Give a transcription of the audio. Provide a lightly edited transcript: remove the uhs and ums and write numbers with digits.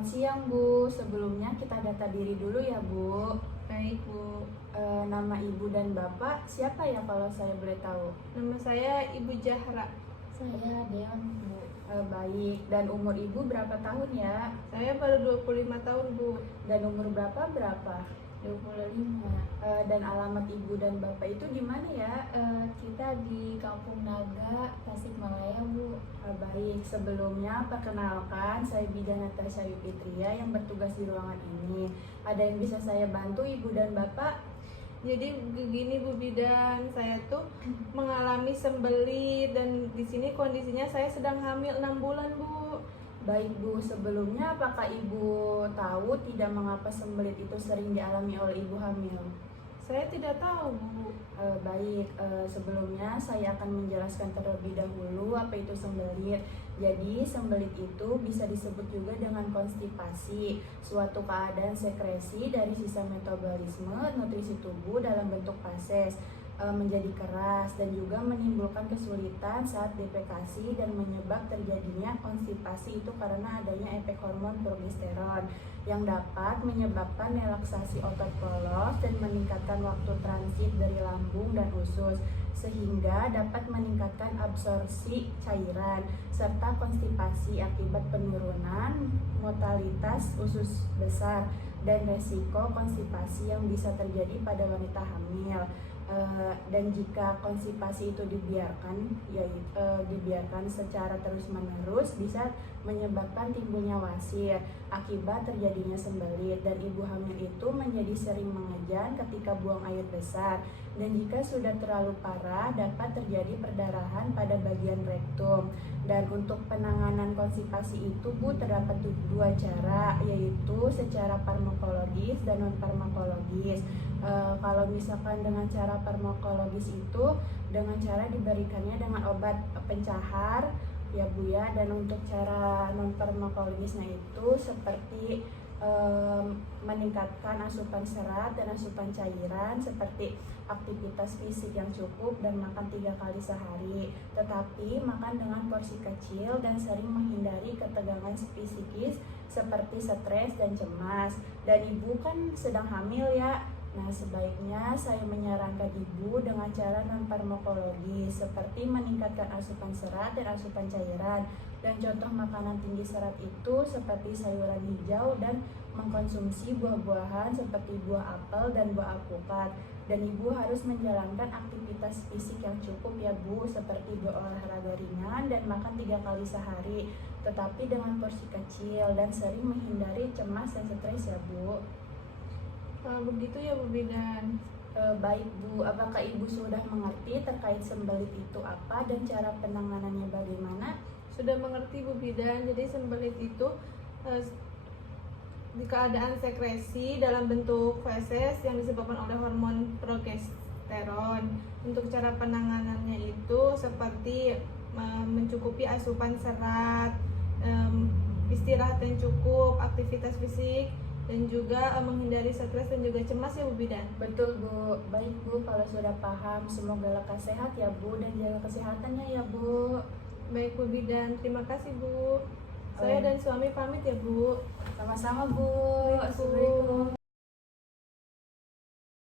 Selamat siang Bu, sebelumnya kita data diri dulu ya Bu. Baik Bu, Nama Ibu dan Bapak siapa ya kalau saya boleh tahu? nama saya Ibu Jahra. Saya Deon, Bu. Baik, dan umur Ibu berapa tahun ya? Saya baru 25 tahun Bu. Dan umur Bapak berapa? 25. Dan alamat Ibu dan Bapak itu di mana ya? Kita di Kampung Naga, Tasikmalaya, Bu. Baik, sebelumnya perkenalkan saya Bidan Natasha Yupitria yang bertugas di ruangan ini. Ada yang bisa saya bantu Ibu dan Bapak? Jadi begini Bu Bidan, saya tuh mengalami sembelit dan di sini kondisinya saya sedang hamil 6 bulan Bu. Baik Bu, sebelumnya apakah Ibu tahu tidak mengapa sembelit itu sering dialami oleh Ibu hamil? Saya tidak tahu Bu. Baik, sebelumnya saya akan menjelaskan terlebih dahulu apa itu sembelit. Jadi sembelit itu bisa disebut juga dengan konstipasi, suatu keadaan sekresi dari sisa metabolisme nutrisi tubuh dalam bentuk fases menjadi keras dan juga menimbulkan kesulitan saat defekasi dan menyebab terjadinya konstipasi itu karena adanya efek hormon progesteron yang dapat menyebabkan relaksasi otot polos dan meningkatkan waktu transit dari lambung dan usus sehingga dapat meningkatkan absorpsi cairan serta konstipasi akibat penurunan mortalitas usus besar dan resiko konstipasi yang bisa terjadi pada wanita hamil. Dan jika konstipasi itu dibiarkan secara terus-menerus bisa menyebabkan timbulnya wasir akibat terjadinya sembelit dan ibu hamil itu menjadi sering mengejan ketika buang air besar dan jika sudah terlalu parah dapat terjadi perdarahan pada bagian rektum. Dan untuk penanganan konstipasi itu Bu terdapat dua cara, yaitu secara farmakologis dan non farmakologis. Kalau misalkan dengan cara farmakologis itu dengan cara diberikannya dengan obat pencahar ya Bu ya, dan untuk cara non farmakologisnya itu seperti meningkatkan asupan serat dan asupan cairan seperti aktivitas fisik yang cukup dan makan 3 kali sehari, tetapi makan dengan porsi kecil dan sering menghindari ketegangan psikis seperti stres dan cemas. Dan ibu kan sedang hamil ya. Nah, sebaiknya saya menyarankan ibu dengan cara non-farmakologis seperti meningkatkan asupan serat dan asupan cairan. Dan contoh makanan tinggi serat itu seperti sayuran hijau dan mengkonsumsi buah-buahan seperti buah apel dan buah alpukat. Dan ibu harus menjalankan aktivitas fisik yang cukup ya Bu, seperti berolahraga ringan dan makan 3 kali sehari, tetapi dengan porsi kecil dan sering menghindari cemas dan stres ya Bu. Kalau begitu ya Bu Bidan. Baik Bu, apakah Ibu sudah mengerti terkait sembelit itu apa dan cara penanganannya bagaimana? Sudah mengerti Bu Bidan, jadi sembelit itu di keadaan sekresi dalam bentuk feses yang disebabkan oleh hormon progesteron. Untuk cara penanganannya itu seperti mencukupi asupan serat, istirahat yang cukup, aktivitas fisik, dan juga menghindari stres dan juga cemas ya Bu Bidan. Betul Bu, baik Bu, kalau sudah paham semoga lekas sehat ya Bu dan jaga kesehatannya ya Bu. Baik Bu Bidan, terima kasih Bu. Saya dan suami pamit ya Bu. Sama-sama Bu. Baik, Bu. Assalamualaikum.